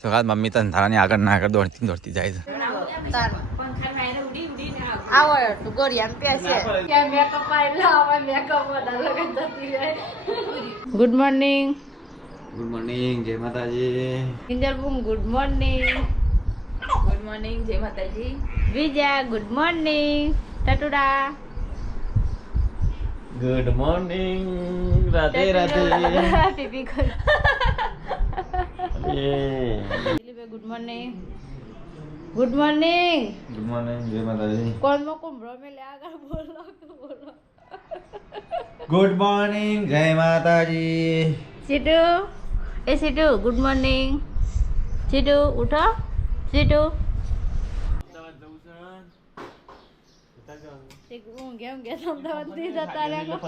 તો કાલ મમ્મી તને ધારાની આગળ ના આગળ દોડતી જાય છે. Good morning. ગુડ મોર્નિંગ, જય માતાજી. કિંજલબુમ ગુડ મોર્નિંગ. ગુડ મોર્નિંગ, જય માતાજી. Vijaya good morning. ટટુડા ગુડ મોર્નિંગ. રાધે રાધે. પીપી કર. Good morning. Good morning. Good morning, જય માતાજી. કોણ મો કુંભરો મે લે આગળ બોલો. ગુડ મોર્નિંગ, જય માતાજી. સીટુ એ સીટુ ગુડ મોર્નિંગ. સીટુ ઉઠો. સીટુ ઊંઘે અમદાવાદ થી જતા રહ્યા.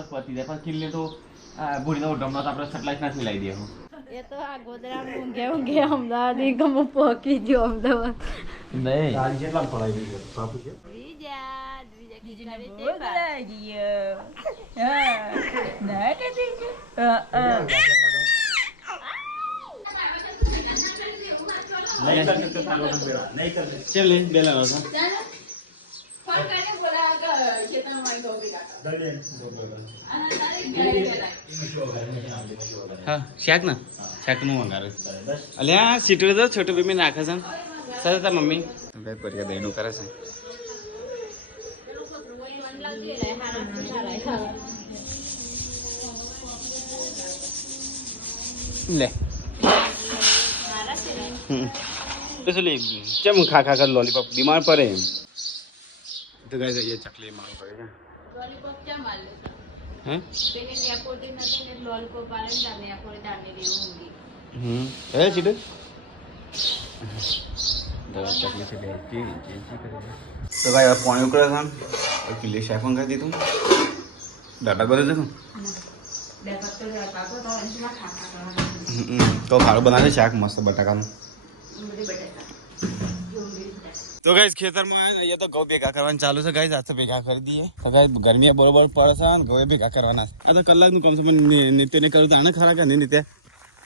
એ તો આ ગોદરા ઊંઘે અમદાવાદ ગમ પહોંચી ગયો અમદાવાદ. શાક નું વંગારે અલ્યા સીટું તો છોટું બેબી નાખે છે સર તાર મમ્મી પરિયા દહીનું કરે છે. લે ચમ ખા ખા કર લોલીપોપ બીમાર પડે એમ તો ગાઈસ ये चकली मार पड़ेगा લોલીપોપ ક્યાં માલ્યો हैं પેને નેકોટી નથી ને લોલીપોપ આલે ને તાને નેકોટી દાને લેવું ઊંઘી. ए सीधे दवा चकली से बैठी तो भाई अब पानी उकड़ा था और किले शेफों कर दी तुम डाटा बदल दे तुम तो खाड़ो बना दे शाक मस्त बटाका तो गाइस खेतर में ये तो घઉં ભેગા કરવાનું ચાલુ છે ગાइस આજે ભેગા કરી દઈએ તો ગાइस ગરમી બરોબર પડે છે અને ઘઉં ભેગા કરવાના આ તો કલાકનું કામ છે પણ નિત્યને કરું તો આને ખરા કે નહીં નિત્ય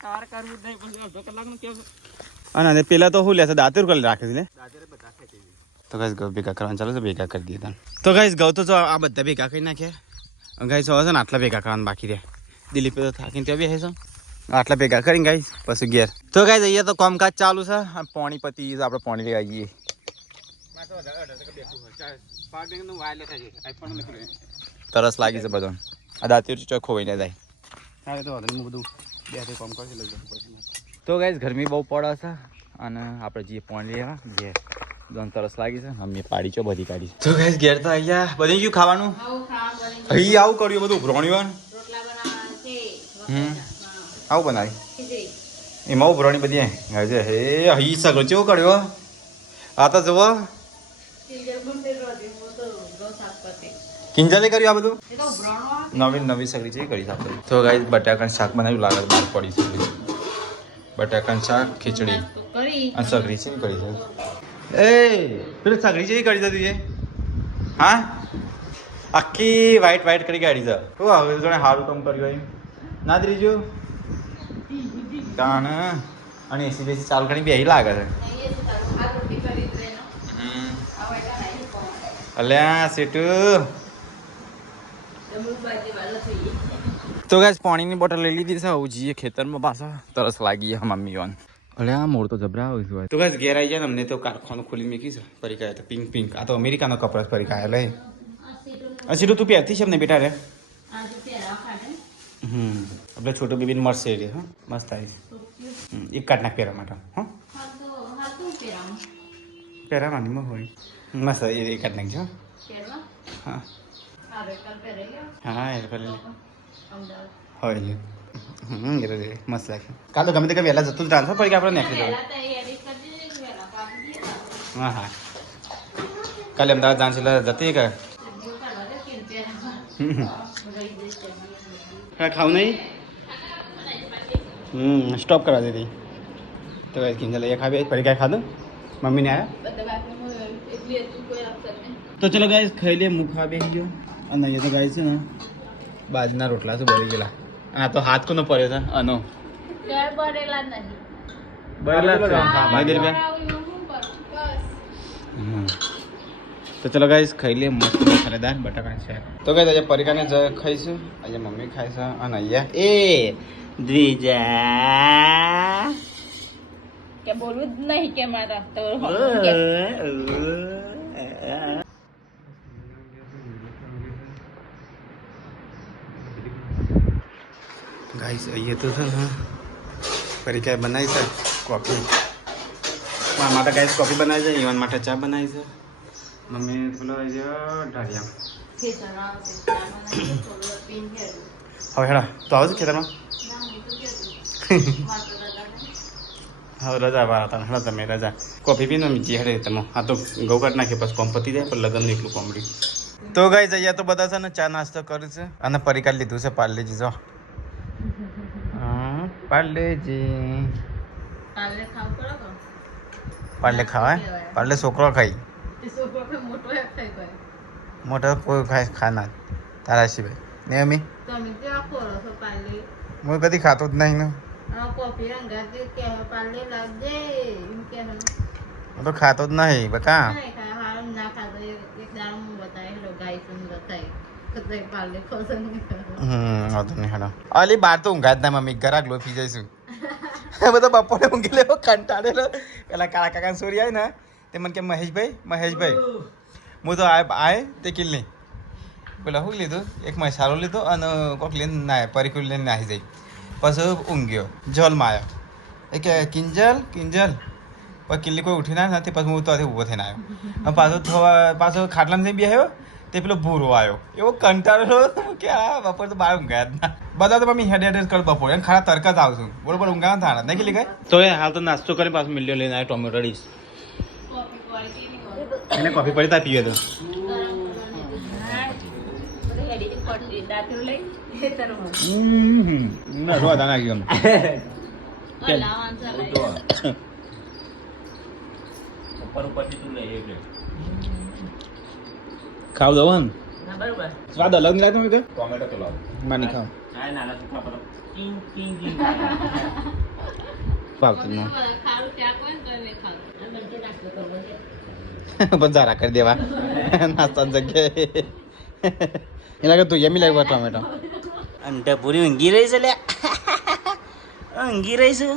કાર કરવું નહીં પછી અડધો કલાકનું કેવું અને પેલા તો શું લેશે દાંતેર કરી રાખે છે ને તો ગાઈસ ઘઉં ભેગા કરવાનું ચાલુ છે ભેગા કરી દીધા તો ગાઈસ ઘઉં તો આ બધા ભેગા કરી નાખ્યા ગાઈસ હવે છે ને આટલા ભેગા કરવાના બાકી રહ્યા દિલીપ તો થાકીને ત્યાં બેસે છે આટલા ભેગા કરીને ગાઈસ પછી ઘેર તો ગાઈસ અહીંયા તો કામકાજ ચાલુ છે પાણી પતી આપણે પાણી લઈ આવીએ તરસ લાગી છે બધો આ દાંતેર ચોખ્ખો હોય ને જાય તો હું બધું બે કામ કરશે લઈ જવું તો ગાઈસ ગરમી બહુ પડે છે અને આપણે જે પાણી લેવા ઘેર દોન તરસ લાગી છે મમ્મી પાડી છો બધી કાઢી તો ગાઈસ ઘેર તો અહીંયા બધી ગયું ખાવાનું અહીં આવું કર્યું બધું ઉભરણ્યું આવું બનાવી એમાં ઉભરણી બધી હે અહીં સગળો કેવો કર્યો આ તો જુઓ કિંજલે કર્યું આ બધું નવી સગડી છે કરી આપણે તો ગાઈસ બટાકાનું શાક બનાવ્યું લાગે બહાર પડી છે બટાકાનું શાક ખીચડી અને સગડી છે કરી છે એ પેલું સગડી છે કરી દીધું છે હા આખી વ્હાઈટ કરી કાઢી છે તો હવે જોડે સારું કામ કર્યું એમ ના ત્રીજું કાણ અને એસી બેસી ચાલુ કરી બે લાગે છે અલ્યા સીટું તો ગાઈસ પાણીની બોટલ લઈ લીધી છે આવું જઈએ ખેતરમાં પાછા તરસ લાગી છે મમ્મી વાન અલ્યા મોડ તો જબરા હોય તો ગાઈસ ઘેર આવી જાય ને અમને તો કારખાનું ખોલી મૂકી છે પરિકાય તો પિંક આ તો અમેરિકાનો કપડા પરિકાય લે સીટું તું પહેરતી છે ને બેટા રે આપણે છોટું બેબીને મળશે રે હા મસ્ત આવી એક કાઢ નાખ પહેરવા માટે હા પહેરાવાની હોય મસ્ત એ કાઢ નાખજો હા હા એ પેલે હોય લે એ મસ્ત લાગે કાં તો ગમે તે વહેલા જતું ટ્રાન્સફર પડી આપણે નાખી દઉં હા કાલે અમદાવાદ જાણ છે જતી કે ખાવું નહીં સ્ટોપ કરવા દીધી તો કિંજલ એ ખાવી પડી કાંઈ ખાધું મમ્મીને આવ્યા તો ચલો ગાઈસ ખાઈ લે મુખા બેસી ગયો અને અહીંયા તો ગાઈસ છે ને બાજના રોટલા તો બળી ગયેલા આ તો હાથ કોનો પડ્યો છે આનો ભાઈ દિલ તો ચલો ગાઈસ ખાઈ લઈએ મસ્ત મસાલેદાર બટાકા છે તો ગાઈસ આજે પરિકાને ખાઈશું આજે મમ્મી ખાઈશે અને અહીંયા એ દ્વિજા કે બોલવું જ નહીં કે મારા તો ગાઈસ અહીંયા તો છે ને પરિકાએ બનાવી છે કોફી મારા માટે ગાઈસ કોફી બનાવી છે ઈવન માટે ચા બનાવી છે મમ્મી પેલો ઢાળિયા હવે હેડા તો આવું છું ખેતરમાં હવે રજા વાર હતા હેડા તમે રજા કોફી પીને મીચી હેડે તમે આ તો ઘઉં કાઢ નાખીએ પછી કોમ પતી જાય પણ લગ્નનું એકલું કોમડી તો ગાઈસ અહીંયા તો બધા છે ને ચા નાસ્તો કર્યું છે અને પરિકાર લીધું છે પાર્લેજી જો પાર્લેજી પાર્લે ખાવાય પાર્લે છોકરો ખાઈ મોટો કોઈ ખાય ખાના તારા સિવાય ને અમી હું કદી ખાતો જ નહીં ને હું તો ખાતો જ નહીં બકા અલી બાર તો ઊંઘા જ ના મમ્મી ઘરાક લોફી જઈશું બધો બપોરે ઊંઘી લેવો કંટાળેલો પેલા કાળા કાકા સોરી આવે ને તે મને કે મહેશભાઈ હું તો આય તે કિલ્લી પેલા શું લીધું એક મસાલો લીધો અને કોઈક લઈને ના પરિકુલ લઈને નાહી જાય પછી ઊંઘ્યો જલમાં આવ્યો એ કે કિંજલ પણ કિલ્લી કોઈ ઉઠી ના નથી પછી હું તો ઊભો થઈને આવ્યો પાછો ખાટલામાં જઈ બેહ્યો તે પેલો ભૂરો આવ્યો એવો કંટાળો કે આ બપોર તો બહાર ઊંઘાયા જ ના બધા તો મમ્મી હેડ કર બપોર એને ખાડા તરકા જ આવશું બરોબર ઊંઘા થાણા નહીં કે તો એ હાલ તો નાસ્તો કરી પાછું મિલ્યો લઈને આવ્યો ટોમેટો ડીશ એને કોફી પડી તા પીવે તો ખાવ દો સ્વાદ અલગ નહીં લાગતો ટોમેટો તો લાવ માની ખાવ ભાવતું ના બજારા કરી દેવા નાસ્તા જગ્યાએ એ લાગે તું યમી લાગ્યો ટોમેટો અંટા પૂરી ઊંઘી રહી છે લે ઊંઘી રહી છે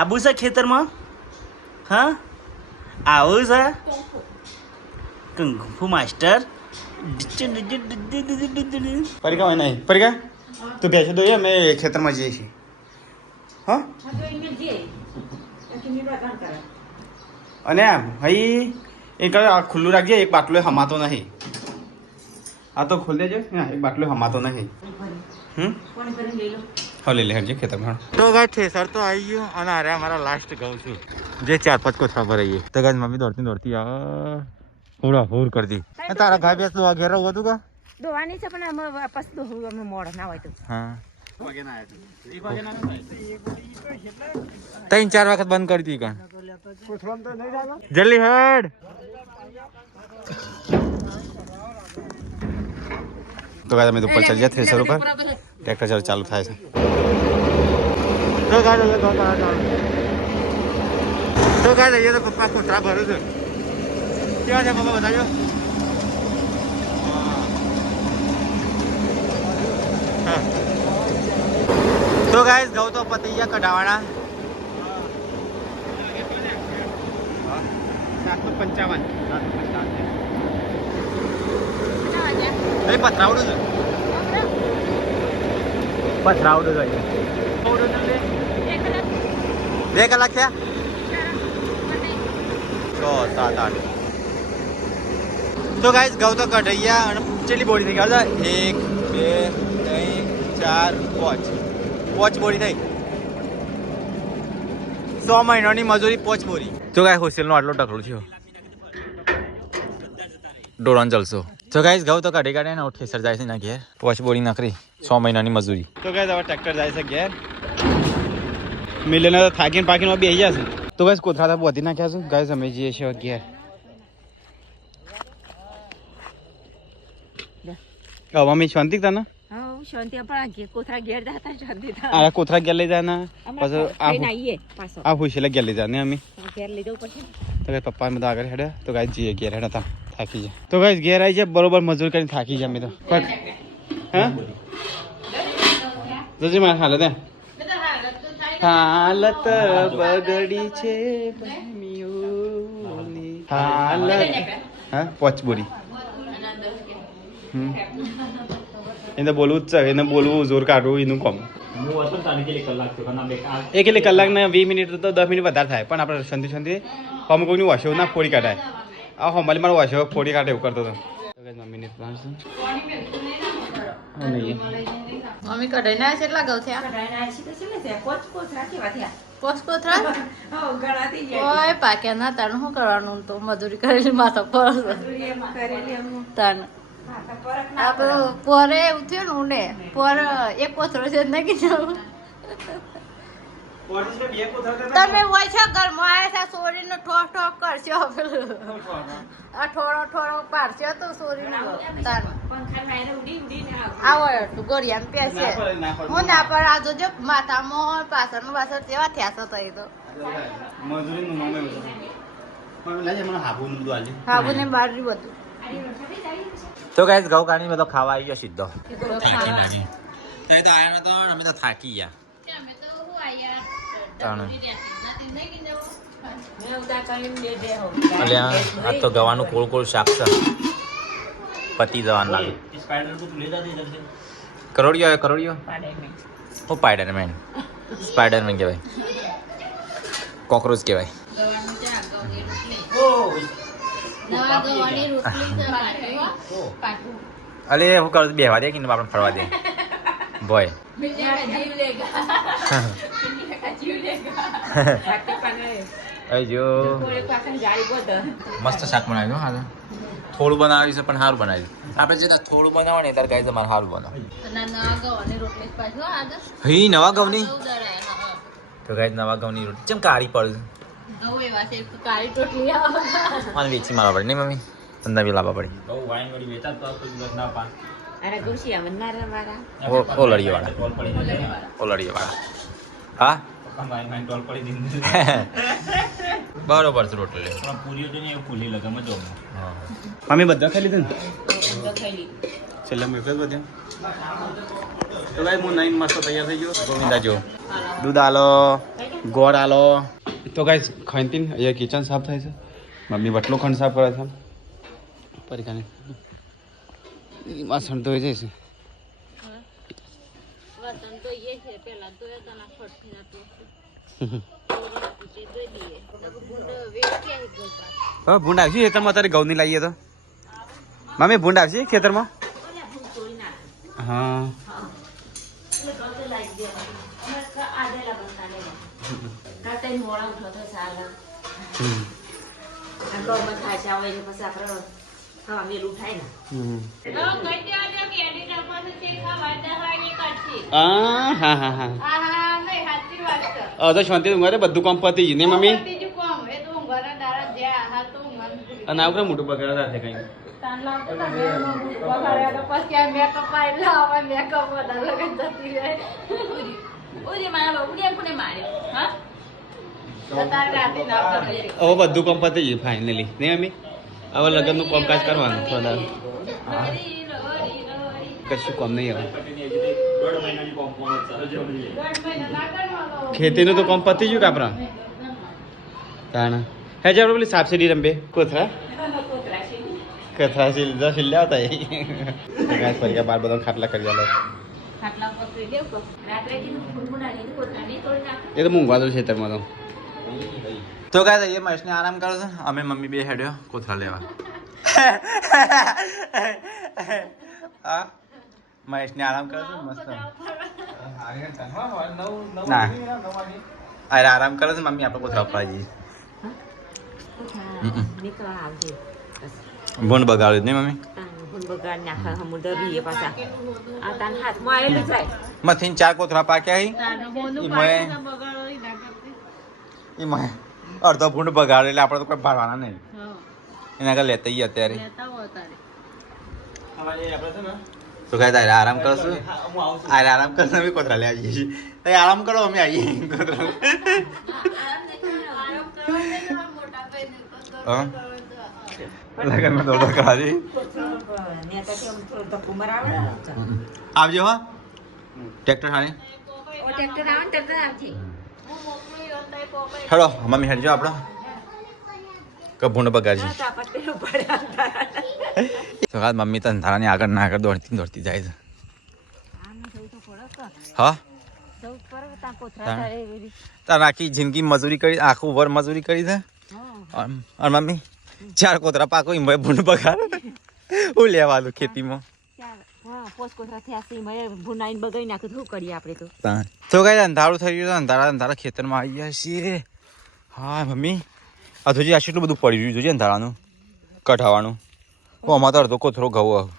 આબુ છે ખેતરમાં હા આવું છે કુંફુ માસ્ટર પરિકા હોય નહીં પરિકા તું બેસે તો અમે ખેતરમાં જઈએ છીએ હા અને આમ ભાઈ એક ખુલ્લું રાખજે એક બાટલો હમાતો નહીં આ તો ખોલ દેજો એક બાટલો હમાતો નહીં હા લઈ લે હરજે ખેતરમાં તો ગાય ઠેસર તો આવી ગયું અને અરે અમારા લાસ્ટ કહું છું જે 4-5 કોથળા ભરાઈએ તો ગાય મમ્મી દોડતી હોડા હોર કરતી તારા ગાય બેસ તો ઘેર રહું હતું કા દોવાની છે પણ અમે વાપસ તો અમે મોડ ના હોય તો હા 3-4 વખત બંધ કરી દી કણ જલ્દી હેડ તો ગાય અમે તો ઉપર ચડી જાય થ્રેસર ઉપર ટ્રેક્ટર ચાલુ થાય છે તો ગાય લઈએ તો પપ્પા કોઠરા ભરું છે કેવા છે પપ્પા બતાવ્યો તો ગાઈસ ઘઉં તો પતી ગયા કઢાવાના 755 પથરાવડું છે પથરાવડું છે 2 કલાક થયા 6, 7, 8 તો ગાઈસ ઘઉં તો કઢાઈ ગયા અને કેટલી બોડી થઈ ગયા 1, 2, 3, 4, 5 બોરી થઈ 100 મહિનાની મજૂરી 5 બોરી તો ગાય હોસ્ટેલનો આટલો ટકલો છે ડોળાન જલસો તો ગાઈસ ઘઉં તો કાઢી કાઢે ને ઠેસર જાય છે ના ઘેર 5 બોરી નકરી 100 મહિનાની મજૂરી તો ગાઈસ હવે ટ્રેક્ટર જાય છે ઘેર મિલેને થાકીને પાકીને બેસી જશે તો ગાઈસ કોથળા તો બધી નાખ્યા છે ગાઈસ અમે જઈએ છીએ ઘેર મમ્મી શાંતિ તને આવું શાંતિ પણ કોથરા ઘેર જતા શાંતિ આ કોથરા ઘેર લઈ જાય પછી આવીએ પાછો આ હુશેલા ઘેર લઈ જાય અમે ઘેર લઈ જવું પડશે તો કઈ પપ્પા બધા આગળ હેડે તો ગાય જઈએ ઘેર હેડા તા થાકી જાય તો ગાય ઘેર આવી જાય બરોબર મજૂર કરીને થાકી જાય અમે તો હા જજી મારે હાલત હાલત બગડી છે પ્રેમીઓની હાલત હા પોચબોરી એને બોલવું જ છે એને બોલવું જોર કાઢવું એનું કોમ એ કેટલી કલાક ને 20 મિનિટ તો 10 મિનિટ વધારે થાય પણ આપણે શાંતિ શાંતિ અમુક કોઈની વાશો ના ફોડી કાઢાય આ હમાલી મારો વાશો ફોડી કાઢે એવું કરતો હતો મિનિટ મમ્મી કઢાઈ ના છે એટલા ગૌ થયા ઓય પાક્યા ના તાણ શું કરવાનું તો મજૂરી કરેલી માથા પર તાણ આપણે પોરે એવું થયું ને ઉને પોર એક કોથળો છે ને કીધું તમે હોય છો ઘરમાં આવ્યા છો સોરીનો ઠોક ઠોક કરશો પેલું આ થોડો થોડો પાડશે તો સોરીનો તાર આવો ગોળિયાને પેસે હું ના પર આ જોજો માથામાં પાછળનું પાછળ જેવા થયા છો તઈ તો હાબુ ને બારી બધું તો ગાઈસ ઘઉં કાઢી બધો ખાવા આવી ગયો સીધો થાકી નાખી તો આયા નતો અમે તો થાકી ગયા આ તો ગવાનું કોળ કોળ શાક છે પતી જવાનું લાગે કરોડિયો કરોડિયો ઓ સ્પાઈડરમેન સ્પાઈડરમેન કહેવાય કોકરોચ કહેવાય અલે હું કરું બેહવા દે કે આપણે ફરવા દે બોય મસ્ત શાક બનાવ્યું હા થોડું બનાવ્યું છે પણ સારું બનાવ્યું આપણે જે થોડું બનાવવા ને ત્યારે ગાય તમારે સારું બનાવ હી નવા ઘઉંની તો ગાય નવા ઘઉંની રોટી ચમ કાળી પડે અને વેચી મારવા પડે નહીં મમ્મી નવી લાવવા પડી ઓલડીઓ વાળા હા બરોબર છે રોટલી મમ્મી બધા ખાઈ લીધું ને છેલ્લા મેં બધું તો ભાઈ હું નાઈન મસ્ત તૈયાર થઈ ગયો ગોવિંદા જો દૂધ આલો ગોળ આલો તો ગાઈસ ખાઈન અહીંયા કિચન સાફ થાય છે મમ્મી વટલો ખંડ સાફ કરે છે પરિકાને વાસણ ધોઈ જાય છે ભૂંડ આવશે ખેતરમાં તારે ઘઉં ની લાવીએ તો મમ્મી ભૂંડ આવશે ખેતરમાં હા તો શાંતિ ઊંઘે બધું કામ પતી ગયું ને મમ્મી અને આપણે મોટું બગાડ છે કઈ હવે બધું કામ પતી ગયું ફાઇનલી નહીં મમ્મી હવે લગ્ન નું કામકાજ કરવાનું થોડા કશું કામ નહીં હવે ખેતીનું તો કામ પતી ગયું કે આપણા તાણા હે જે આપણે પેલી સાબસીડી રંબે કોથરા કથરા છેલ્લા હતા ફરી બાર બધા ખાટલા કરી આલો એ તો મૂંઘવા દો ખેતરમાં તો ગાય એ મહેશને આરામ કરો છો અમે મમ્મી બે હેડ્યો કોથરા લેવા હા મહેશને આરામ કરો છો મસ્ત ના અરે આરામ કરો છો મમ્મી આપણે કોથરા ઉપર જઈએ ભૂંડ બગાડ્યું નહીં મમ્મી મથીન 4 કોથરા પાક્યા એમાં અડધો ભૂંડ બગાડે એટલે આપણે તો કોઈ ભરવાના નહીં એના આગળ લેતા અત્યારે આપણે છે ને તો કાંઈ તારે આરામ કરશું આરે આરામ કરશે અમે કોતરા લે આવીએ છીએ તો આરામ કરો અમે આવીએ હા લગનમાં દોડો કરા દે આવજો હા ટ્રેક્ટર ખાને હેડો મમ્મી હેડજો આપણો કભૂને બગાડજી તો કાલ મમ્મી તો અંધારાની આગળ ના આગળ દોડતી દોડતી જાય છે હા તાર આખી જિંદગી મજૂરી કરી આખું વર મજૂરી કરી છે અને મમ્મી 4 કોતરા પાકો એમ ભૂંડ બગાડ હું લેવાનું ખેતીમાં તો કઈ અંધારું થઈ ગયું અંધારા અંધારા ખેતરમાં આવી ગયા છીએ હા મમ્મી આ જોજી આ કેટલું બધું પડ્યું જોજે અંધારાનું કઢાવાનું આમાં તો અડધો કોથરો ઘઉં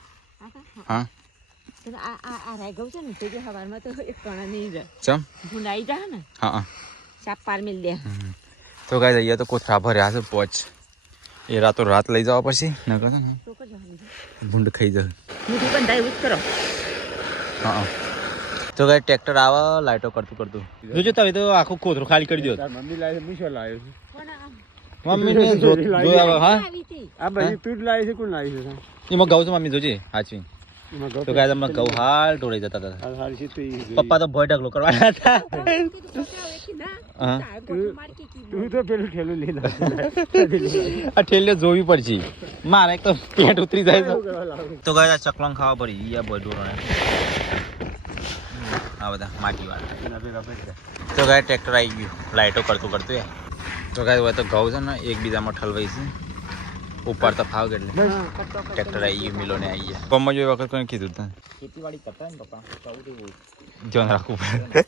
હા ચમ હા તો કઈ જઈએ તો કોથરા ભર્યા છે પોચ એ રાતો રાત લઈ જવા પડશે ન કરતો ને ભૂંડ ખાઈ જાય હા તો કઈ ટ્રેક્ટર આવે લાઈટો કરતું જોજો તમે તો આખું કોથરો ખાલી કરી દો મમ્મી લાવે મીશો લાવ્યો છે મમ્મી ને જોયા હા આ બધી તું જ લાવી છે કોણ લાવી છે એમાં ઘઉં છે મમ્મી જોજે હાચવી તો કાય તમને ઘઉં હાલ ઢોળાઈ જતા હતા પપ્પા તો ભોય ઢગલો કરવા હતા તું તો પેલું ઠેલું લીધા આ ઠેલે જોવી પડશે મારે તો પેટ ઉતરી જાય તો કાય ચકલંગ ખાવા પડી યા બોય ઢોળાને આ બધા માટી વાળા તો કાય ટ્રેક્ટર આવી ગયું લાઈટો કરતું તો કાંઈ હોય તો ઘઉં છે ને એકબીજામાં ઠલવાઈ છે ઉપર તો ફાવ એટલે ટ્રેક્ટર આવી ગયું મિલોને આવી ગયા પમ્મા જો વખત કોને કીધું તું ખેતીવાડી કરતા ને પપ્પા ધ્યાન રાખવું પડે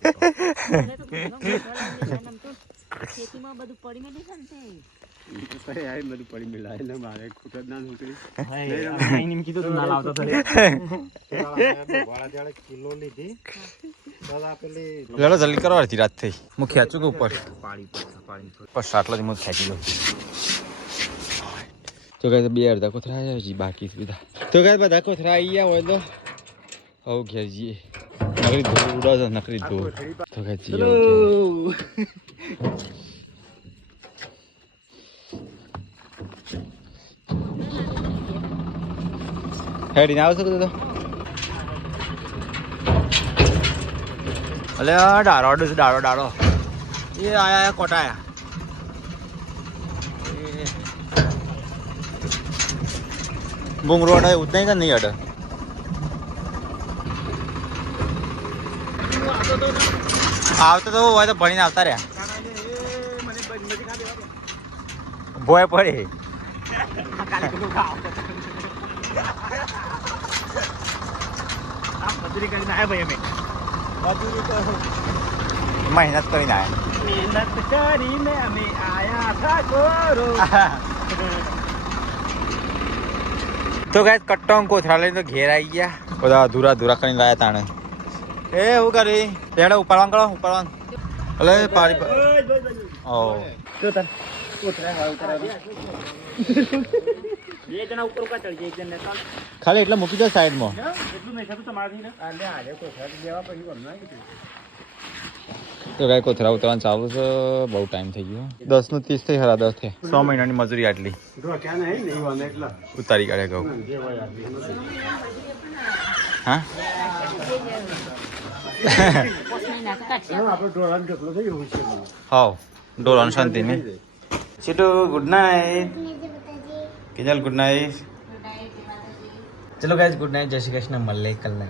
જલ્દી કરો અડધી રાત થઈ હું ખેંચું કે ઉપર સાટલા જ હું ખેંચી દઉં તો કઈ બે અડધા કોથરા આવ્યા છે બાકી બધા તો કઈ બધા કોથરા આવી ગયા હોય તો હવે ઘેર જઈએ નકરી ધોર ઉડાવશે નકરી ધોર તો કઈ જઈએ હેડીને આવશો તો અલે ડાળો ડાળો એ આયા કોટાયા बुंगरू अड़ा उतना ही का नहीं अड़ा आवता तो वो तो भणी आवता रे बोय पड़े मेहनत કરીને આયા તો ગાઈસ કટ્ટો કોથરા લઈને તો ઘેર આવી ગયા બધા અધૂરા કરીને લાયા તાણે એ હું કરી પેડા ઉપાડવાનું અલે પાડી ઓ તો તન કોથરા બે જણા ઉપર કા ચડી જાય એક જણને ખાલી એટલે મૂકી દો સાઈડમાં એટલું નહીં થતું તમારાથી ને આલે આલે કોથરા દેવા પછી વરના તો ગાય કોથરા ઉતરવાનું ચાલુ છે બહુ ટાઈમ થઈ ગયો 10 નું 30 થઈ 10 થઈ 6 મહિનાની મજૂરી આટલી ઉતારી કાઢે કહું હા હા ડોલાનું શાંતિ ને ચીટુ ગુડ નાઇટ કિજલ ગુડ નાઇટ ચલો ગાઈસ ગુડ નાઇટ જય શ્રી કૃષ્ણ મળે કલાક